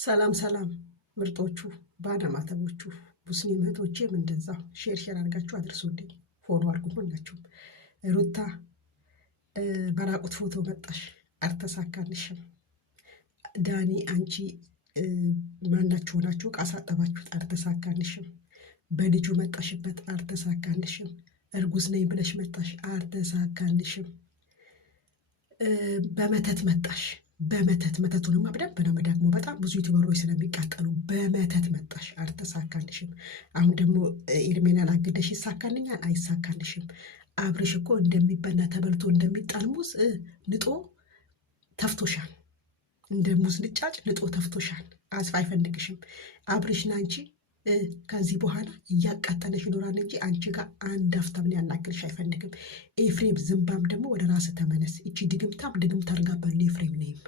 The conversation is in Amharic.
ሰላም ሰላም ምርጦቹ ባለማተቦቹ ሙስሊም እህቶቼም እንደዛው ሼር አድርጋችሁ አድርሱልኝ። ፎሎ አድርጉኝ ሁላችሁም። ሩታ በራቁት ፎቶ መጣሽ፣ አልተሳካልሽም። ዳኒ አንቺ ማናችሁ ሆናችሁ ዕቃ ሳጠባችሁት፣ አልተሳካልሽም። በልጁ መጣሽበት፣ አልተሳካልሽም። እርጉዝ ነኝ ብለሽ መጣሽ፣ አልተሳካልሽም። በመተት መጣሽ፣ መተቱንማ በደንብ ነው ደግሞ በጣም ብዙ ዩቲዩበሮች ስለሚቃጠሉ በመተት መጣሽ፣ አልተሳካልሽም። አሁን ደግሞ ኤርሜናን አግደሽ ይሳካልኛል? አይሳካልሽም። አብርሽ እኮ እንደሚበላ ተበልቶ እንደሚጣል ሙዝ ንጦ ተፍቶሻል። እንደ ሙዝ ልጫጭ ንጦ ተፍቶሻል። አስፋ አይፈልግሽም። አብርሽና አንቺ ከዚህ በኋላ እያቃጠለሽ ይኖራል እንጂ አንቺ ጋር አንድ አፍታም ሊያናግርሽ አይፈልግም። ኤፍሬም ዝምባም ደግሞ ወደ ራስ ተመለስ። እቺ ድግምታም ድግምት አድርጋ በሉ ኤፍሬም ነይም